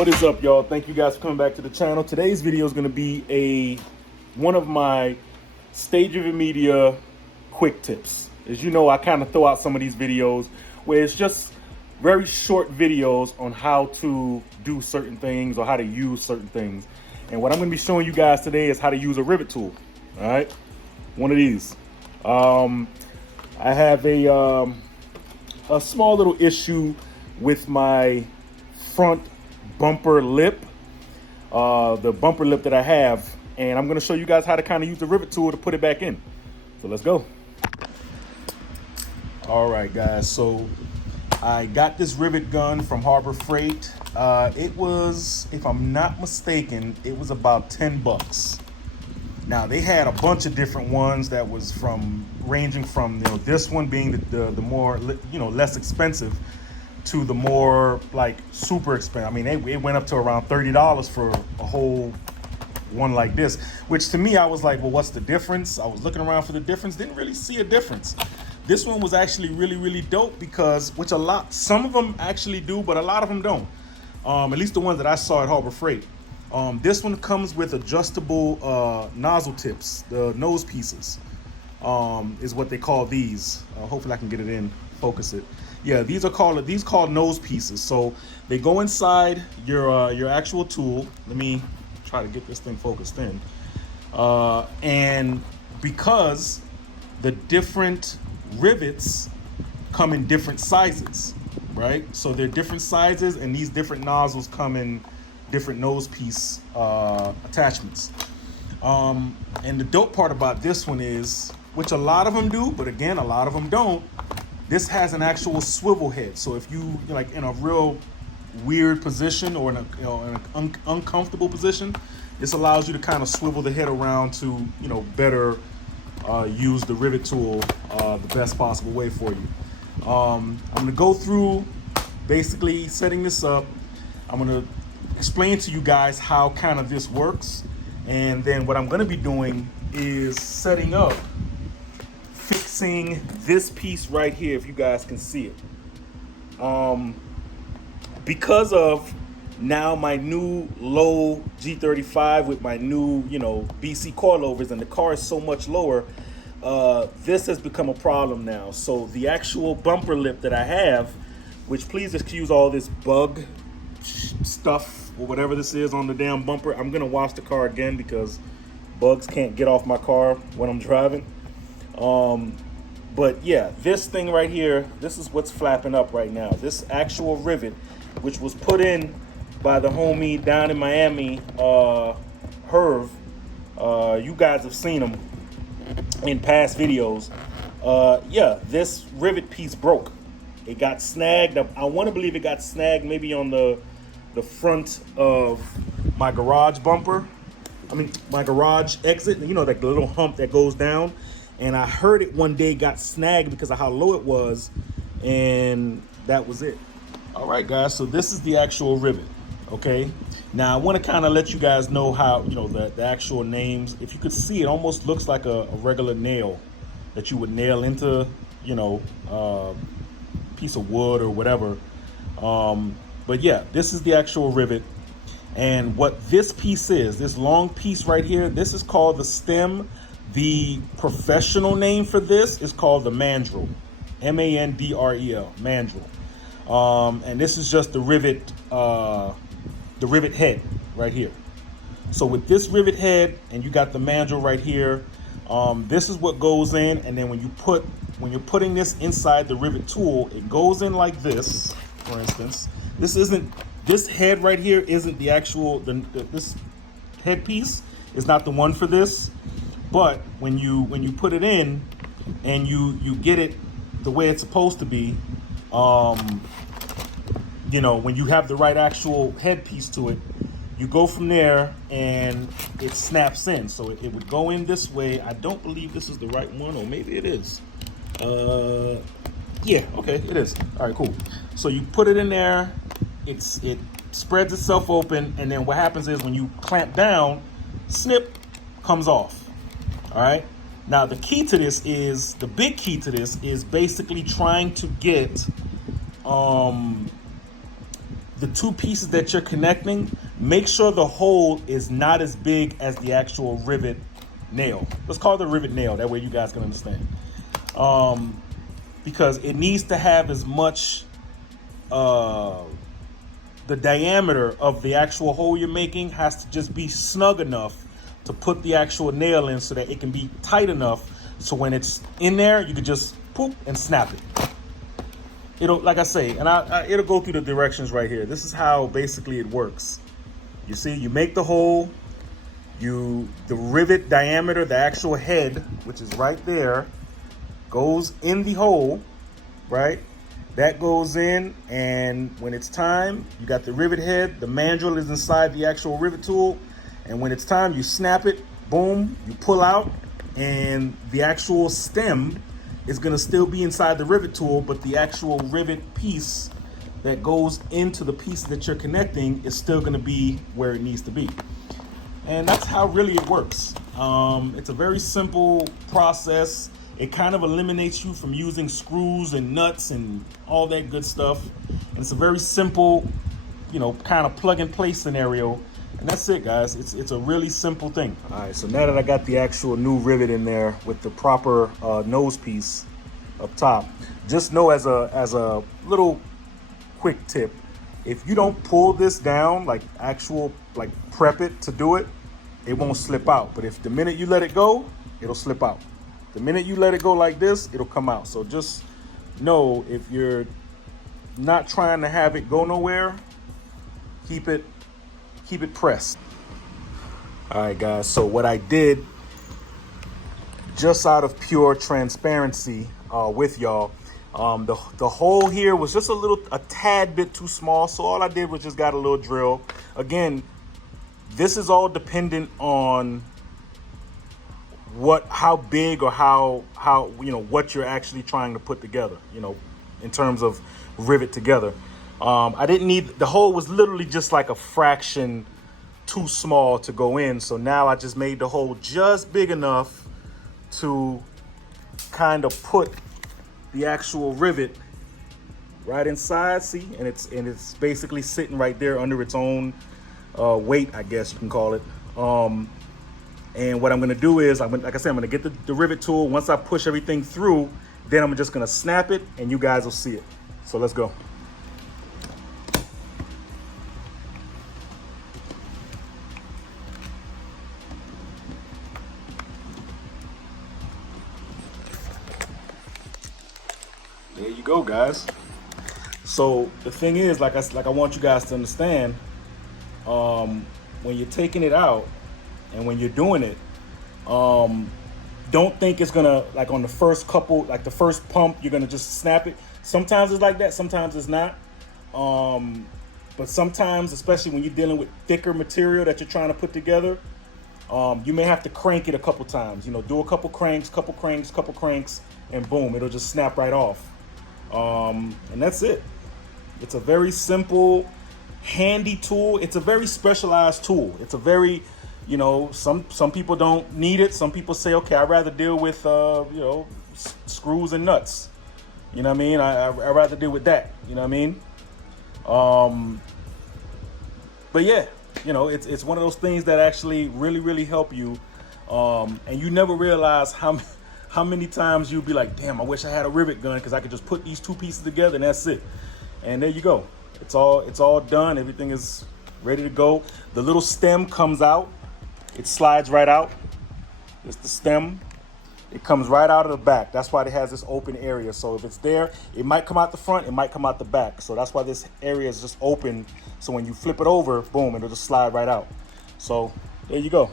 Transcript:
What is up, y'all? Thank you guys for coming back to the channel. Today's video is going to be one of my stage of media quick tips. As you know, I kind of throw out some of these videos where it's just very short videos on how to do certain things or how to use certain things. And what I'm going to be showing you guys today is how to use a rivet tool. All right, one of these. I have a small little issue with my front bumper lip, the bumper lip that I have, and I'm going to show you guys how to kind of use the rivet tool to put it back in. So let's go. All right, guys, so I got this rivet gun from Harbor Freight. It was, if I'm not mistaken, it was about 10 bucks. Now they had a bunch of different ones that was ranging from, this one being the more, less expensive, to the more like super expensive. I mean, it went up to around $30 for a whole one like this, which to me, I was like, well, what's the difference? I was looking around for the difference, didn't really see a difference. This one was actually really, really dope because, some of them actually do, but a lot of them don't. At least the ones that I saw at Harbor Freight. This one comes with adjustable nozzle tips, the nose pieces, is what they call these. Hopefully I can get it in, focus it. Yeah, these are called nose pieces. So they go inside your actual tool. Let me try to get this thing focused in. And because the different rivets come in different sizes, right? So they're different sizes, and these different nozzles come in different nose piece attachments. And the dope part about this one is, which a lot of them do, but again, a lot of them don't, this has an actual swivel head. So if you're like in a real weird position or in an uncomfortable position, this allows you to kind of swivel the head around to, better use the rivet tool the best possible way for you. I'm gonna go through basically setting this up. I'm gonna explain to you guys how kind of this works. And then what I'm gonna be doing is setting up, fixing this piece right here, if you guys can see it. Because of now my new low G35 with my new, BC coilovers, and the car is so much lower, this has become a problem now. So the actual bumper lip that I have, which please excuse all this bug stuff or whatever this is on the damn bumper. I'm gonna wash the car again because bugs can't get off my car when I'm driving. But yeah, this thing right here, this is what's flapping up right now. This actual rivet, which was put in by the homie down in Miami, Herv. You guys have seen him in past videos. Yeah, this rivet piece broke. It got snagged. I want to believe it got snagged maybe on the front of my garage bumper. I mean, my garage exit, like the little hump that goes down. And I heard it one day got snagged because of how low it was, and that was it. All right, guys, so this is the actual rivet, okay? Now, I want to kind of let you guys know how, the actual names. If you could see, it almost looks like a regular nail that you would nail into, a piece of wood or whatever. But yeah, this is the actual rivet. And what this piece is, this long piece right here, this is called the stem. The professional name for this is called the mandrel, M-A-N-D-R-E-L, mandrel. And this is just the rivet head right here. So with this rivet head, and you got the mandrel right here, this is what goes in. And then when you're putting this inside the rivet tool, it goes in like this. For instance, this head right here isn't the actual, this headpiece is not the one for this. But when you put it in and you get it the way it's supposed to be, when you have the right actual headpiece to it, you go from there and it snaps in. So it would go in this way. I don't believe this is the right one, or maybe it is. Yeah, okay, it is. All right, cool. So you put it in there, it spreads itself open, and then what happens is when you clamp down, snip, comes off. All right. Now the big key to this is basically trying to get the two pieces that you're connecting, make sure the hole is not as big as the actual rivet nail. Let's call it the rivet nail. That way you guys can understand. Because it needs to have as much, the diameter of the actual hole you're making has to just be snug enough to put the actual nail in so that it can be tight enough so when it's in there, you can just poop and snap it. It'll, like I say, and it'll go through the directions right here. This is how basically it works. You see, you make the hole, the rivet diameter, the actual head, which is right there, goes in the hole, right? That goes in, and when it's time, you got the rivet head, the mandrel is inside the actual rivet tool, and when it's time, you snap it, boom, you pull out, and the actual stem is gonna still be inside the rivet tool, but the actual rivet piece that goes into the piece that you're connecting is still gonna be where it needs to be. And that's how really it works. It's a very simple process. It kind of eliminates you from using screws and nuts and all that good stuff. And it's a very simple, kind of plug and play scenario. And that's it, guys. It's a really simple thing. All right, so now that I got the actual new rivet in there with the proper nose piece up top, just know as a little quick tip, if you don't pull this down, like prep it to do it, it won't slip out. But if the minute you let it go, it'll slip out. The minute you let it go like this, it'll come out. So just know, if you're not trying to have it go nowhere, keep it pressed. All right, guys, so what I did, just out of pure transparency with y'all, the hole here was just a tad bit too small, so all I did was just got a little drill. Again, this is all dependent on how big or how what you're actually trying to put together, in terms of rivet together. I didn't need, the hole was literally just like a fraction too small to go in. So now I just made the hole just big enough to kind of put the actual rivet right inside. See, and it's basically sitting right there under its own weight, I guess you can call it. And what I'm gonna do is, like I said, I'm gonna get the rivet tool. Once I push everything through, then I'm just gonna snap it and you guys will see it. So let's go. There you go, guys. So the thing is, like I want you guys to understand, when you're taking it out and when you're doing it, don't think it's gonna, like on the first couple, like the first pump, you're gonna just snap it. Sometimes it's like that, sometimes it's not. But sometimes, especially when you're dealing with thicker material that you're trying to put together, you may have to crank it a couple times. Do a couple cranks, and boom, it'll just snap right off. And that's it. It's a very simple, handy tool. It's a very specialized tool. It's a very, some people don't need it. Some people say, okay, I'd rather deal with, screws and nuts. You know what I mean? I'd rather deal with that. You know what I mean? But yeah, it's one of those things that actually really, really help you. And you never realize how many times you'll be like, damn, I wish I had a rivet gun because I could just put these two pieces together and that's it. And there you go. It's all done. Everything is ready to go. The little stem comes out. It slides right out. It's the stem. It comes right out of the back. That's why it has this open area. So if it's there, it might come out the front, it might come out the back. So that's why this area is just open. So when you flip it over, boom, it'll just slide right out. So there you go.